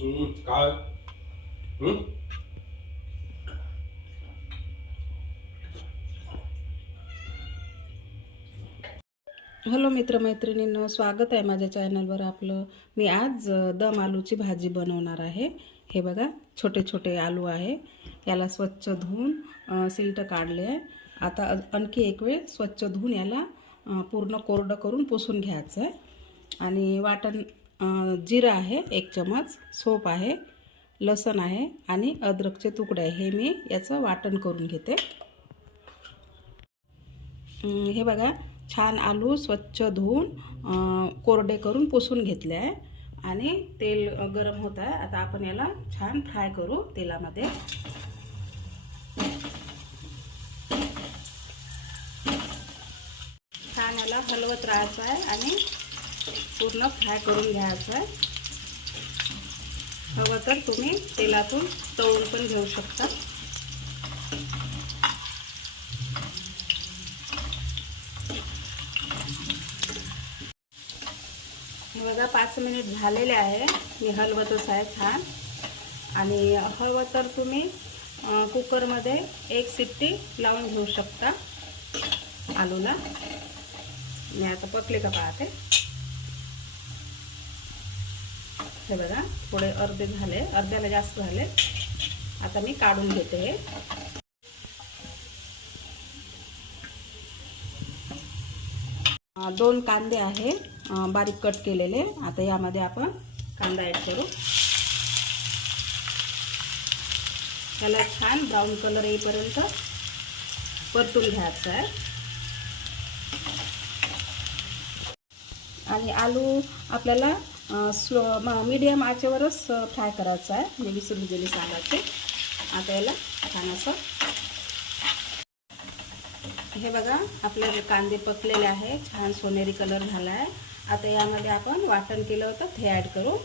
काय? हॅलो मित्रमैत्रिणींनो स्वागत आहे माझ्या चॅनलवर आपलं मी आज दम आलूची भाजी बनवणार आहे. हे बघा छोटे छोटे आलू आहे. याला स्वच्छ धुवून सिल्ट काढले आहे. आता आणखी एक वेळ स्वच्छ धुवून याला पूर्ण कोरडं करून पुसून घ्यायचं आहे. आणि वाटण जिरं आहे एक चमच सोप आहे लसण आहे आणि अद्रकचे तुकडे आहे. हे मी याचं वाटण करून घेते. हे बघा छान आलू स्वच्छ धुवून कोरडे करून पुसून घेतले आहे. आणि तेल गरम होत आहे. आता आपण याला छान फ्राय करू तेलामध्ये. छान याला हलवत राहायचं आहे आणि पूर्ण फ्राय करून घ्यायचं आहे. हवं तर तुम्ही तेलातून तळून पण घेऊ शकता. बघा पाच मिनिट झालेले आहे. मी हलवतच आहे छान. आणि हवं तर तुम्ही कुकरमध्ये एक सिट्टी लावून घेऊ शकता. आलूला. मी आता पकले का पाहते. हे बघा. थोडे अर्धे झाले. अर्ध्याला जास्त झाले. आता मी काढून घेते हे. दोन कांदे आहे. बारीक कट केलेले. आता यामध्ये आपण कांदा ॲड करू. त्याला छान ब्राऊन कलर येईपर्यंत परतून घ्यायचं आहे. आणि आलू आपल्याला स्लो मीडियम आचेवरच फ्राय करायचं आहे. म्हणजे विसरून गेली सांगायचे. आता याला छान असं हे बघा आपले कांदे पकलेले आहे छान सोनेरी कलर झाला आहे आता यामध्ये आपण वाटण केलं होतं ते ॲड करू.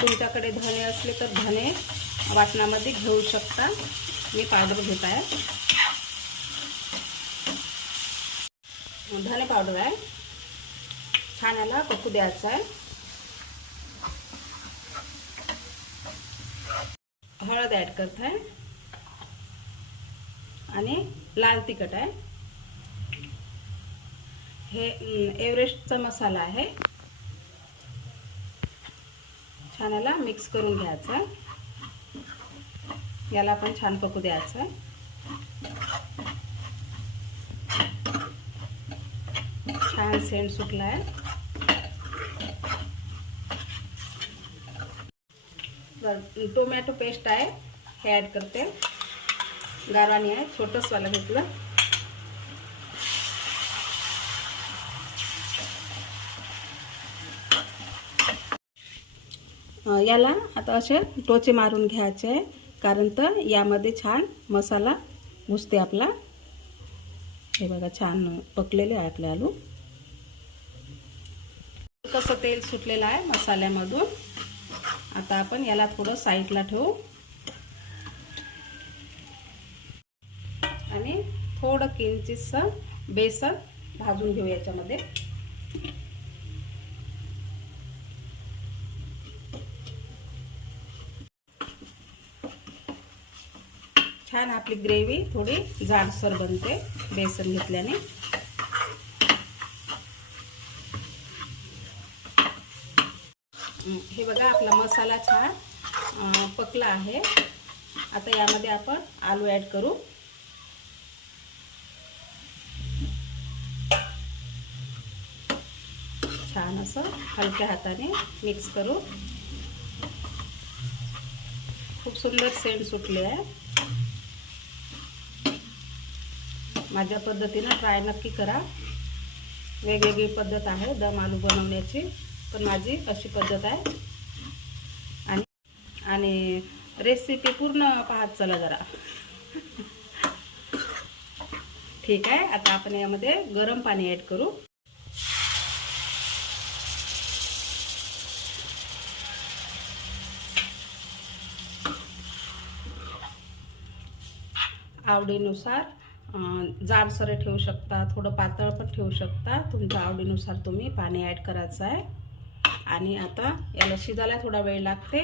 तुमच्याकडे धने असले तर धने वाटणामध्ये घेऊ शकता. मी पावडर घेत आहे. धने पावडर आहे. छान कपू पकू द्यायचं आहे. हळद ॲड करत आहे. आणि लाल तिखट आहे. हे एव्हरेस्टचा मसाला आहे. छान याला मिक्स करून घ्यायचं आहे. याला आपण छान पकू द्यायचं आहे. छान सेंट सुटला आहे टोमॅटो पेस्ट आहे हे ॲड करते. गारवानी आहे छोटंसवाला घेतलं. याला आता असे टोचे मारून घ्यायचे आहे कारण तर यामध्ये छान मसाला घुसते आपला. हे बघा छान पकलेले आहे आपले आलू. कसं तेल सुटलेलं आहे मसाल्यामधून. आता आपण याला थोडं साईडला ठेवू. आणि थोडं किंचितसं बेसन भाजून घेऊ याच्यामध्ये. छान आपली ग्रेव्ही थोडी जाडसर बनते बेसन घेतल्याने. हे बघा आपला मसाला छान पकला आहे. आता यामध्ये आपण आलू ॲड करू. छान असं हलक्या हाताने मिक्स करू. खूप सुंदर सेंट सुटले आहे. माझ्या पद्धतीनं ट्राय नक्की करा. वेगवेगळी पद्धत आहे दम आलू बनवण्याची. पण माझी अशी पद्धत आहे. आणि आणि रेसिपी पूर्ण पाहत चला जरा. ठीक आहे आता आपण यामध्ये गरम पाणी ॲड करू. आवडीनुसार जाडसरं जाडसर ठेवू शकता थोडं पातळ पण ठेवू शकता. तुमच्या आवडीनुसार तुम्ही पाणी ॲड करायचं आहे. आणि आता याला शिजायला थोडा वेळ लागते.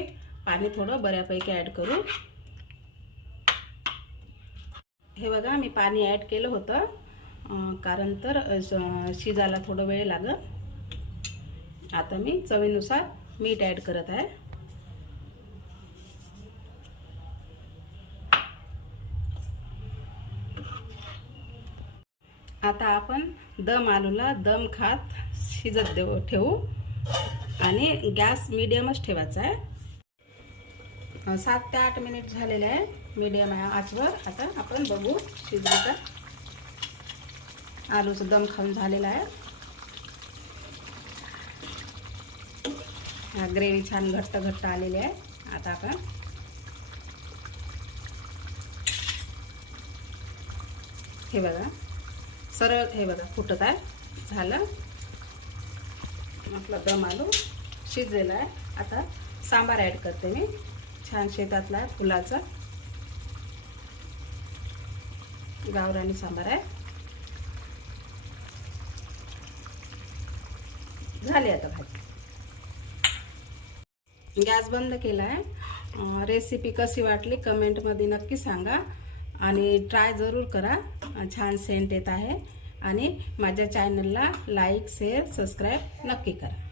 पाणी थोडं बऱ्यापैकी ॲड करू हे बघा मी पाणी ॲड केलं होतं. कारण तर शिजायला थोडं वेळ लागत आता मी चवीनुसार मीठ ॲड करत आहे. आता आपण दम आलूला दम खात शिजत देऊ ठेवू. आणि गॅस मिडियमच ठेवायचा आहे. सात ते आठ मिनिट झालेले आहे. मीडियम आचवर आता आपण बघू शिजले आलूचं दम खाऊन झालेला आहे. हा ग्रेव्ही छान घट्ट घट्ट आलेली आहे. आता आपण हे बघा. सरळ हे बघा फुटत आहे. झालं. आपला दम आलू शिजलेला आहे. आता सांबार ॲड करते मी. छान शेतातला आहे फुलाचा. गावरानी सांबार आहे. झाली आता भाजी गॅस बंद केला आहे. रेसिपी कशी वाटली कमेंटमध्ये नक्की सांगा. आणि ट्राय जरूर करा. छान सेंट येत आहे. आणि माझ्या चॅनलला लाईक शेअर सबस्क्राईब नक्की करा.